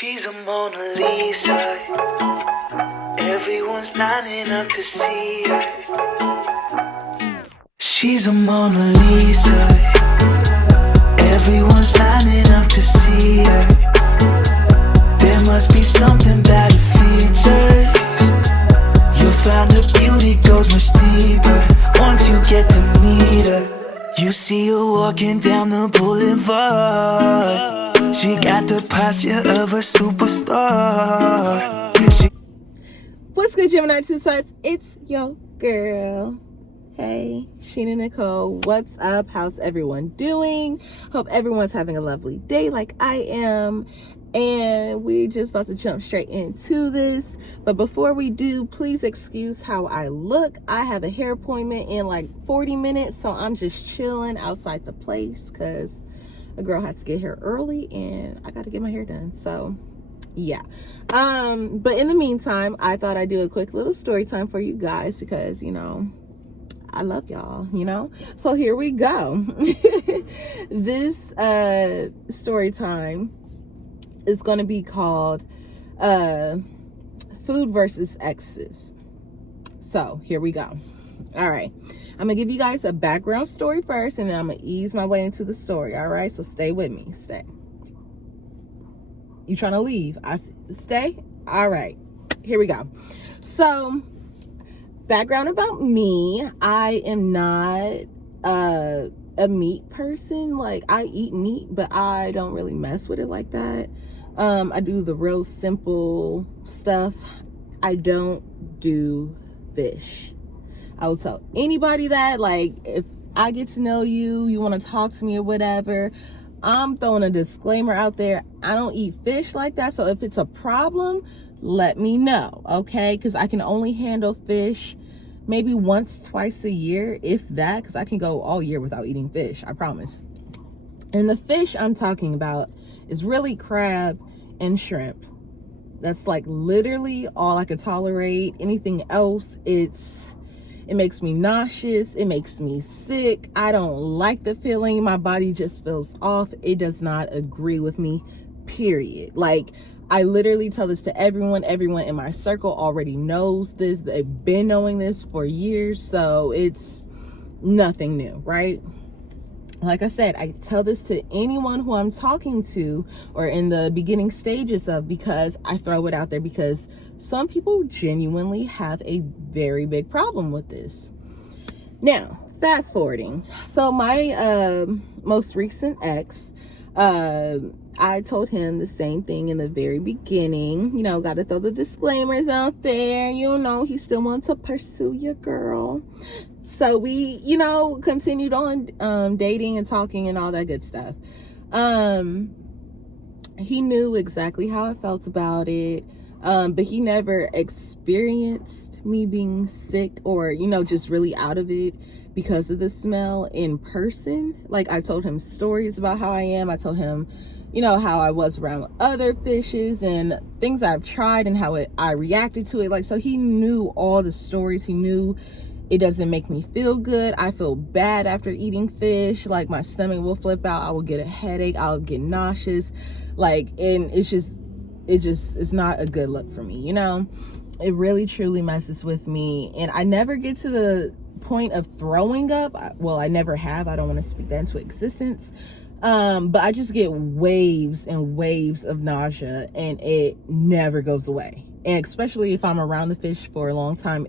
She's a Mona Lisa. Everyone's lining up to see her. She's a Mona Lisa. Everyone's lining up to see her. There must be something about her features. You'll find her beauty goes much deeper once you get to meet her. You see her walking down the boulevard. She got the posture of a superstar. What's good, Gemini 2 sides? It's your girl. Hey, Sheena Nicole. What's up? How's everyone doing? Hope everyone's having a lovely day like I am. And we just about to jump straight into this. But before we do, please excuse how I look. I have a hair appointment in like 40 minutes. So I'm just chilling outside the place because a girl had to get here early and I got to get my hair done. So yeah. But in the meantime, I thought I'd do a quick little story time for you guys because, you know, I love y'all, you know? So here we go. This story time is going to be called Food versus Exes. So here we go. All right. I'm going to give you guys a background story first, and then I'm going to ease my way into the story. All right. So stay with me. Stay. You trying to leave? Stay? All right. Here we go. So background about me. I am not a meat person. Like, I eat meat, but I don't really mess with it like that. I do the real simple stuff. I don't do fish. I will tell anybody that, like, if I get to know you, you want to talk to me or whatever, I'm throwing a disclaimer out there. I don't eat fish like that. So if it's a problem, let me know, okay? Because I can only handle fish maybe once, twice a year, if that, because I can go all year without eating fish, I promise. And the fish I'm talking about is really crab and shrimp. That's like literally all I could tolerate. Anything else, it makes me nauseous. It makes me sick. I don't like the feeling. My body just feels off. It does not agree with me, period. Like, I literally tell this to everyone. Everyone in my circle already knows this. They've been knowing this for years. So it's nothing new, right? Like I said, I tell this to anyone who I'm talking to or in the beginning stages of, because I throw it out there because some people genuinely have a very big problem with this. Now, fast forwarding. So my most recent ex, I told him the same thing in the very beginning. You know, got to throw the disclaimers out there. You know, he still wants to pursue your girl. So we, you know, continued on dating and talking and all that good stuff. He knew exactly how I felt about it. But he never experienced me being sick or, you know, just really out of it because of the smell in person. Like, I told him stories about how I am. I told him, you know, how I was around other fishes and things I've tried and how I reacted to it. Like, so he knew all the stories. He knew it doesn't make me feel good. I feel bad after eating fish. Like, my stomach will flip out. I will get a headache. I'll get nauseous. Like, and it's not a good look for me, you know? It really truly messes with me. And I never get to the point of throwing up. Well, I never have. I don't want to speak that into existence. But I just get waves and waves of nausea and it never goes away. And especially if I'm around the fish for a long time,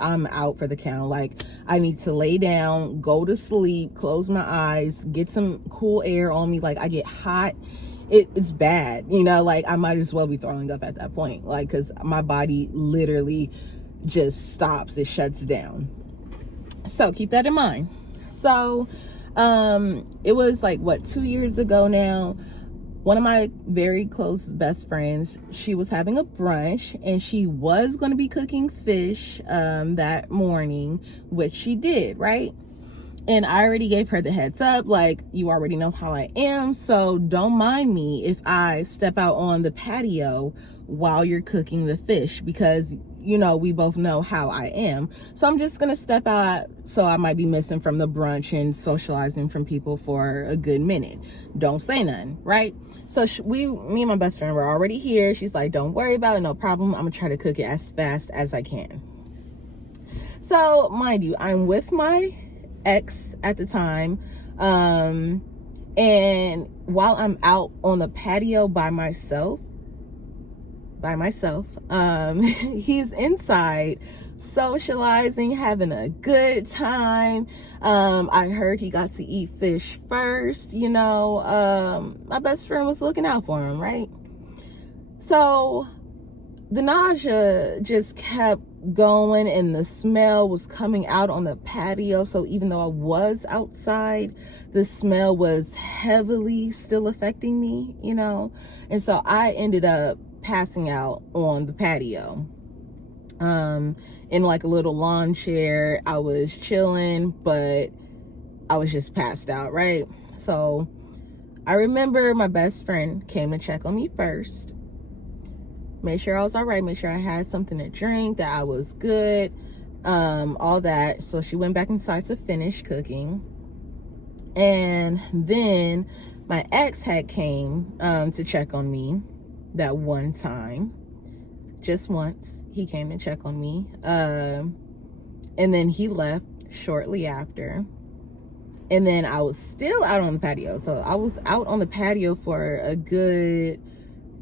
I'm out for the count. Like, I need to lay down, go to sleep, close my eyes, get some cool air on me. Like, I get hot. It's bad, you know, like, I might as well be throwing up at that point, like, because my body literally just stops. It shuts down. So keep that in mind. So it was like, what, 2 years ago now. One of my very close best friends, she was having a brunch and she was going to be cooking fish that morning, which she did, right? And I already gave her the heads up, like, you already know how I am, so don't mind me if I step out on the patio while you're cooking the fish, because, you know, we both know how I am. So I'm just gonna step out, so I might be missing from the brunch and socializing from people for a good minute. Don't say nothing, right? So me and my best friend were already here. She's like, don't worry about it, no problem. I'm gonna try to cook it as fast as I can. So, mind you, I'm with my ex at the time, and while I'm out on the patio by myself, he's inside socializing, having a good time. I heard he got to eat fish first, you know. My best friend was looking out for him, right? So the nausea just kept going and the smell was coming out on the patio. So even though I was outside, the smell was heavily still affecting me, you know. And so I ended up passing out on the patio, in like a little lawn chair. I was chilling, but I was just passed out, right? So I remember my best friend came to check on me first, made sure I was all right, made sure I had something to drink, that I was good, all that. So she went back inside to finish cooking. And then my ex had came to check on me that one time, just once. He came to check on me, and then he left shortly after. And then I was still out on the patio. So I was out on the patio for a good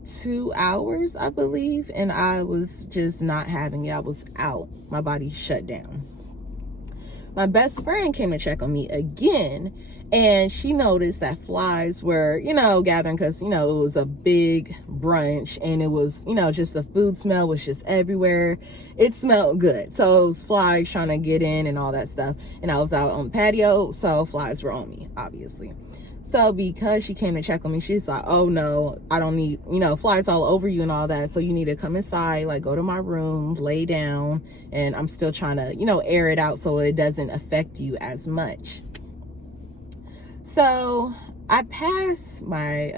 2 hours, I believe, and I was just not having it. I was out. My body shut down. My best friend came to check on me again, and she noticed that flies were, you know, gathering, because, you know, it was a big brunch, and it was, you know, just the food smell was just everywhere. It smelled good. So it was flies trying to get in and all that stuff. And I was out on the patio, so flies were on me, obviously. So because she came to check on me, she's like, oh no, I don't need, you know, flies all over you and all that. So you need to come inside, like go to my room, lay down. And I'm still trying to, you know, air it out so it doesn't affect you as much. So I pass my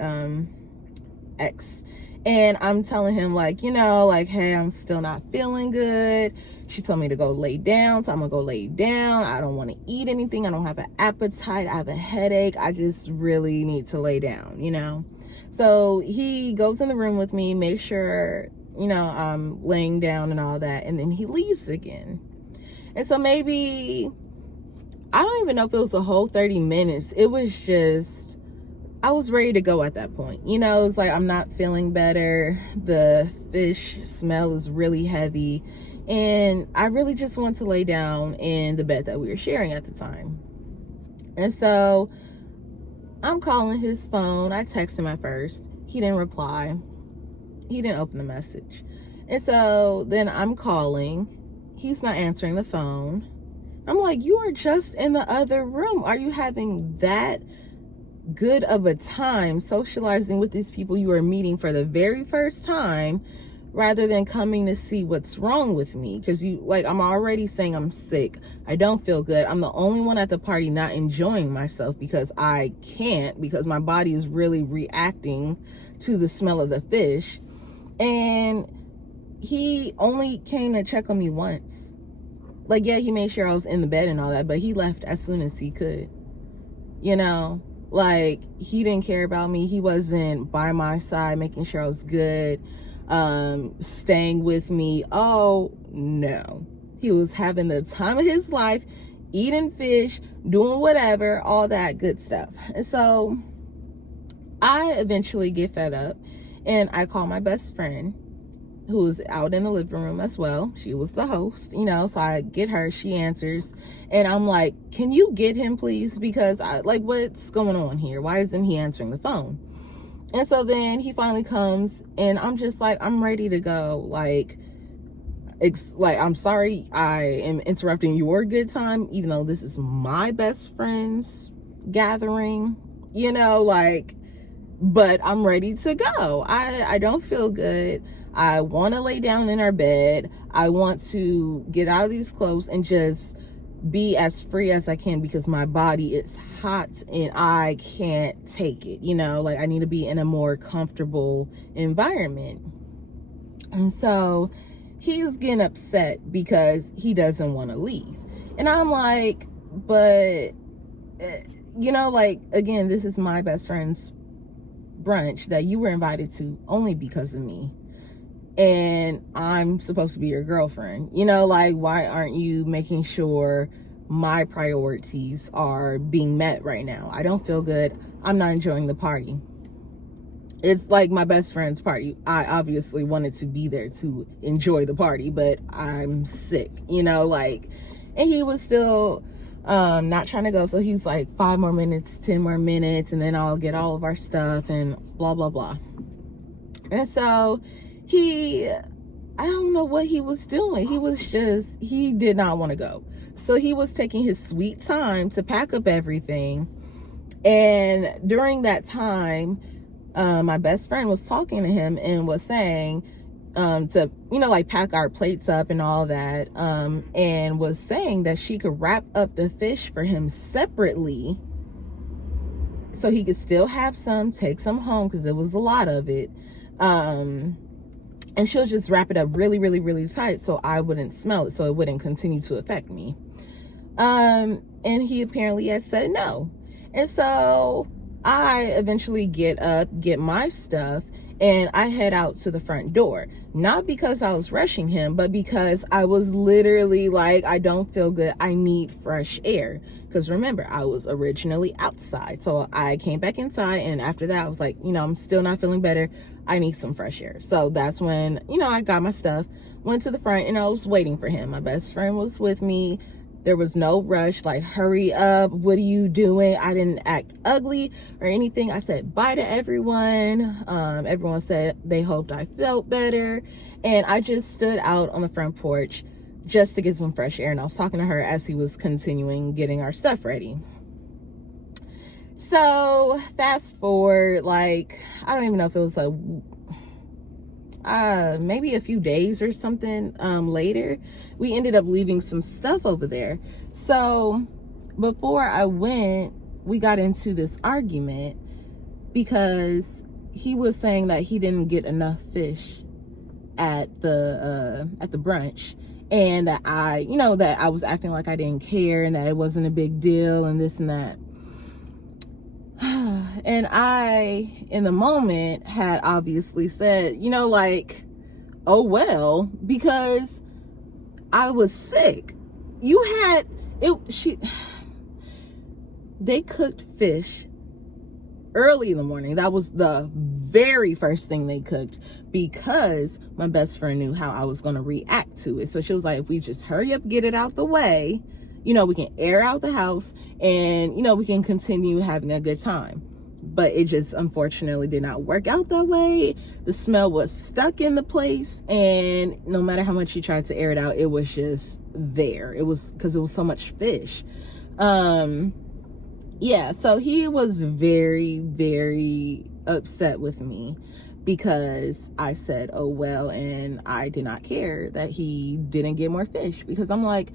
ex, and I'm telling him, like, you know, like, hey, I'm still not feeling good. She told me to go lay down, so I'm gonna go lay down. I don't want to eat anything. I don't have an appetite. I have a headache. I just really need to lay down, you know. So he goes in the room with me, make sure, you know, I'm laying down and all that, and then he leaves again. And so maybe, I don't even know if it was a whole 30 minutes. It was just, I was ready to go at that point. You know, it's like, I'm not feeling better. The fish smell is really heavy. And I really just want to lay down in the bed that we were sharing at the time. And so I'm calling his phone. I texted him at first. He didn't reply. He didn't open the message. And so then I'm calling. He's not answering the phone. I'm like, you are just in the other room. Are you having that good of a time socializing with these people you are meeting for the very first time, rather than coming to see what's wrong with me? Because you, like, I'm already saying I'm sick. I don't feel good. I'm the only one at the party not enjoying myself because I can't, because my body is really reacting to the smell of the fish. And he only came to check on me once. Like, yeah, he made sure I was in the bed and all that, but he left as soon as he could. You know, like, he didn't care about me. He wasn't by my side making sure I was good, staying with me. Oh no, he was having the time of his life, eating fish, doing whatever, all that good stuff. And so I eventually get fed up, and I call my best friend, who was out in the living room as well. She was the host, you know, so I get her, she answers, and I'm like, can you get him please? Because I, like, what's going on here? Why isn't he answering the phone? And so then he finally comes, and I'm just like, I'm ready to go. Like, I'm sorry I am interrupting your good time, even though this is my best friend's gathering, you know, like, but I'm ready to go. I don't feel good. I want to lay down in our bed. I want to get out of these clothes and just be as free as I can because my body is hot and I can't take it, you know, like I need to be in a more comfortable environment. And so he's getting upset because he doesn't want to leave. And I'm like, but, you know, like, again, this is my best friend's brunch that you were invited to only because of me. And I'm supposed to be your girlfriend. You know, like, why aren't you making sure my priorities are being met right now? I don't feel good. I'm not enjoying the party. It's like my best friend's party. I obviously wanted to be there to enjoy the party, but I'm sick, you know, like, and he was still not trying to go. So he's like, 5 more minutes, 10 more minutes, and then I'll get all of our stuff and blah, blah, blah. And so I don't know what he was doing. He did not want to go. So he was taking his sweet time to pack up everything. And during that time, my best friend was talking to him and was saying to, you know, like pack our plates up and all that, and was saying that she could wrap up the fish for him separately so he could still have some, take some home because there was a lot of it, and she'll just wrap it up really, really, really tight so I wouldn't smell it, so it wouldn't continue to affect me. And he apparently had said no. And so I eventually get up, get my stuff, and I head out to the front door. Not because I was rushing him, but because I was literally like, I don't feel good. I need fresh air. Because remember, I was originally outside. So I came back inside, and after that, I was like, you know, I'm still not feeling better. I need some fresh air. So that's when, you know, I got my stuff, went to the front, and I was waiting for him. My best friend was with me. There was no rush, like, hurry up, what are you doing? I didn't act ugly or anything. I said bye to everyone. Everyone said they hoped I felt better. And I just stood out on the front porch just to get some fresh air. And I was talking to her as he was continuing getting our stuff ready. So fast forward, like, I don't even know if it was maybe a few days or something later, we ended up leaving some stuff over there. So before I went, we got into this argument because he was saying that he didn't get enough fish at the brunch, and that that I was acting like I didn't care and that it wasn't a big deal and this and that. And I, in the moment, had obviously said, you know, like, oh, well, because I was sick. They cooked fish early in the morning. That was the very first thing they cooked because my best friend knew how I was going to react to it. So she was like, if we just hurry up, get it out the way, you know, we can air out the house and, you know, we can continue having a good time. But it just unfortunately did not work out that way. The smell was stuck in the place, and no matter how much she tried to air it out, it was just there. It was because it was so much fish. Yeah, so he was very, very upset with me because I said, oh, well, and I did not care that he didn't get more fish because I'm like,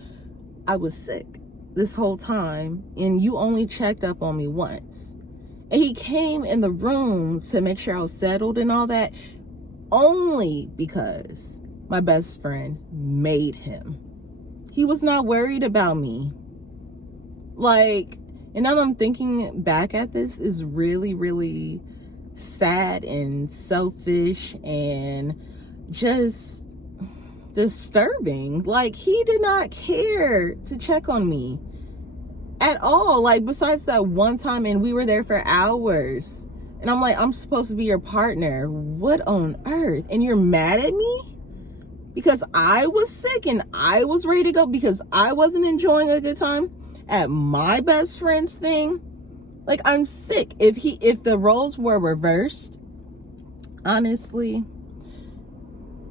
I was sick this whole time and you only checked up on me once. And he came in the room to make sure I was settled and all that only because my best friend made him. He was not worried about me. Like, and now that I'm thinking back at this, is really, really sad and selfish and just disturbing. Like, he did not care to check on me at all, like, besides that one time, and we were there for hours, and I'm like, I'm supposed to be your partner. What on earth? And you're mad at me because I was sick and I was ready to go because I wasn't enjoying a good time at my best friend's thing. Like, I'm sick. If the roles were reversed, honestly,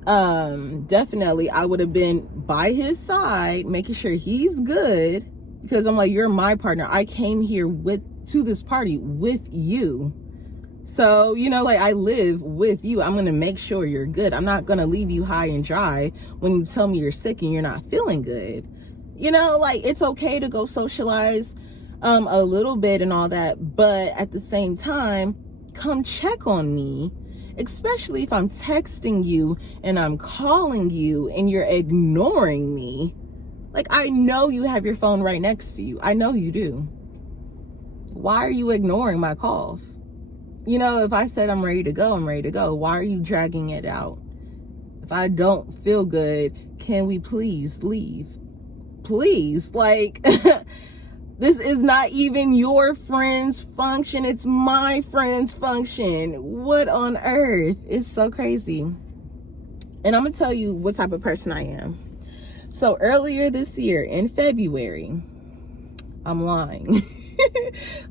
definitely I would have been by his side making sure he's good. Because I'm like, you're my partner. I came here to this party with you. So, you know, like, I live with you. I'm going to make sure you're good. I'm not going to leave you high and dry when you tell me you're sick and you're not feeling good. You know, like, it's okay to go socialize a little bit and all that, but at the same time, come check on me, especially if I'm texting you and I'm calling you and you're ignoring me. Like, I know you have your phone right next to you. I know you do. Why are you ignoring my calls? You know, if I said I'm ready to go, I'm ready to go. Why are you dragging it out? If I don't feel good, can we please leave? Please, like, this is not even your friend's function. It's my friend's function. What on earth? It's so crazy. And I'm going to tell you what type of person I am. So earlier this year in February, I'm lying.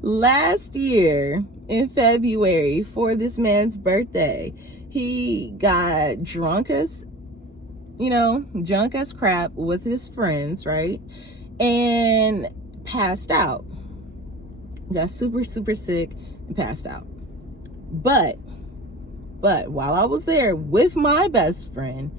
Last year in February for this man's birthday, he got drunk as crap with his friends, right? And passed out. Got super, super sick and passed out. But while I was there with my best friend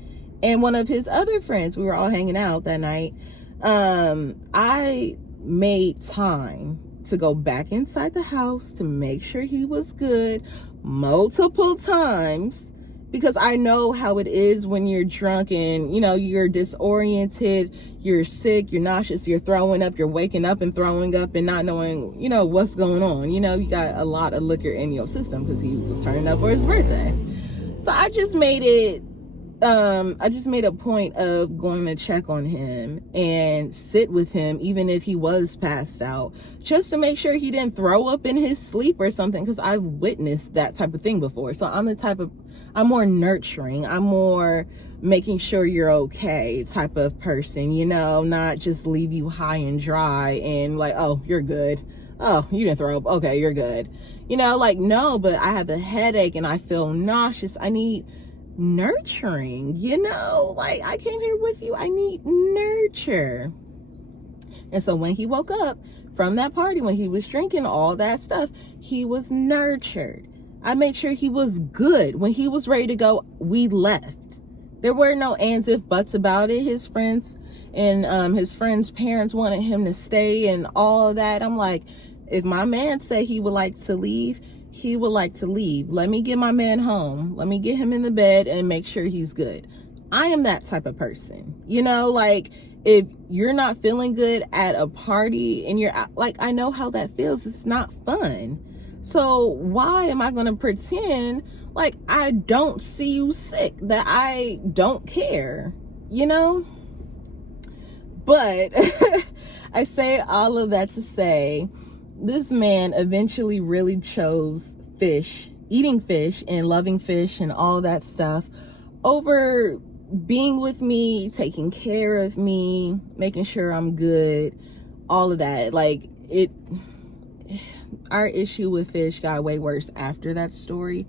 and one of his other friends, we were all hanging out that night, I made time to go back inside the house to make sure he was good multiple times, because I know how it is when you're drunk and, you know, you're disoriented, you're sick, you're nauseous, you're throwing up, you're waking up and throwing up and not knowing, you know, what's going on. You know, you got a lot of liquor in your system because he was turning up for his birthday. So I just made a point of going to check on him and sit with him, even if he was passed out, just to make sure he didn't throw up in his sleep or something, because I've witnessed that type of thing before. So I'm more nurturing. I'm more making sure you're okay type of person, you know, not just leave you high and dry and like, oh, you're good. Oh, you didn't throw up. Okay, you're good. You know, like, no, but I have a headache and I feel nauseous. I need nurturing, you know, like, I came here with you. I need nurture. And so when he woke up from that party, when he was drinking all that stuff, he was nurtured. I made sure he was good. When he was ready to go, we left. There were no ands if buts about it. His friends and his friends' parents wanted him to stay and all of that. I'm like, if my man said he would like to leave, he would like to leave. Let me get my man home. Let me get him in the bed and make sure he's good. I am that type of person. You know, like, if you're not feeling good at a party and you're like, I know how that feels. It's not fun. So why am I going to pretend like I don't see you sick, that I don't care, you know? But I say all of that to say, this man eventually really chose fish, eating fish and loving fish and all that stuff over being with me, taking care of me, making sure I'm good, all of that. Like, our issue with fish got way worse after that story,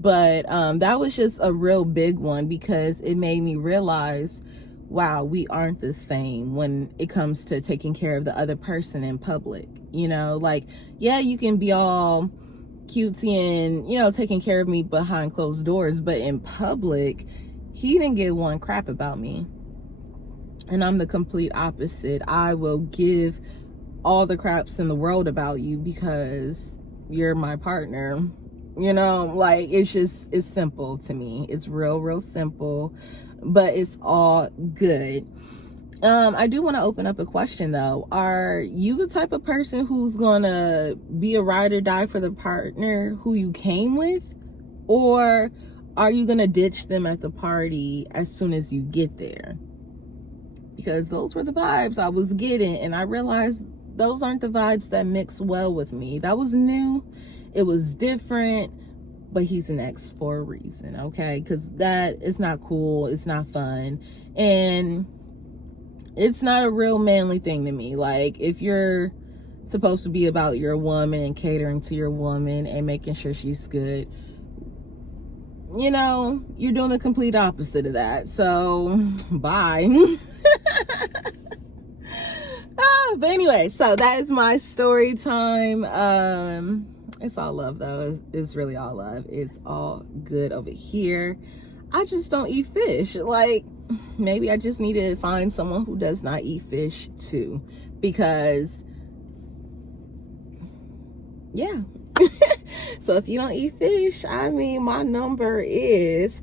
but that was just a real big one, because it made me realize, wow, we aren't the same when it comes to taking care of the other person in public. You know, like, yeah, you can be all cutesy and, you know, taking care of me behind closed doors, but in public, he didn't give one crap about me. And I'm the complete opposite. I will give all the craps in the world about you because you're my partner. You know, like, it's simple to me. It's real simple, but it's all good. I do want to open up a question though. Are you the type of person who's gonna be a ride or die for the partner who you came with? Or are you gonna ditch them at the party as soon as you get there? Because those were the vibes I was getting, and I realized those aren't the vibes that mix well with me. That was new. It was different, but he's an ex for a reason, okay? Because that is not cool. It's not fun. And it's not a real manly thing to me. Like, if you're supposed to be about your woman and catering to your woman and making sure she's good, you know, you're doing the complete opposite of that. So, bye. But anyway, so that is my story time. It's all love though. It's really all love. It's all good over here. I just don't eat fish. Like, maybe I just need to find someone who does not eat fish too, because yeah. So if you don't eat fish, I mean, my number is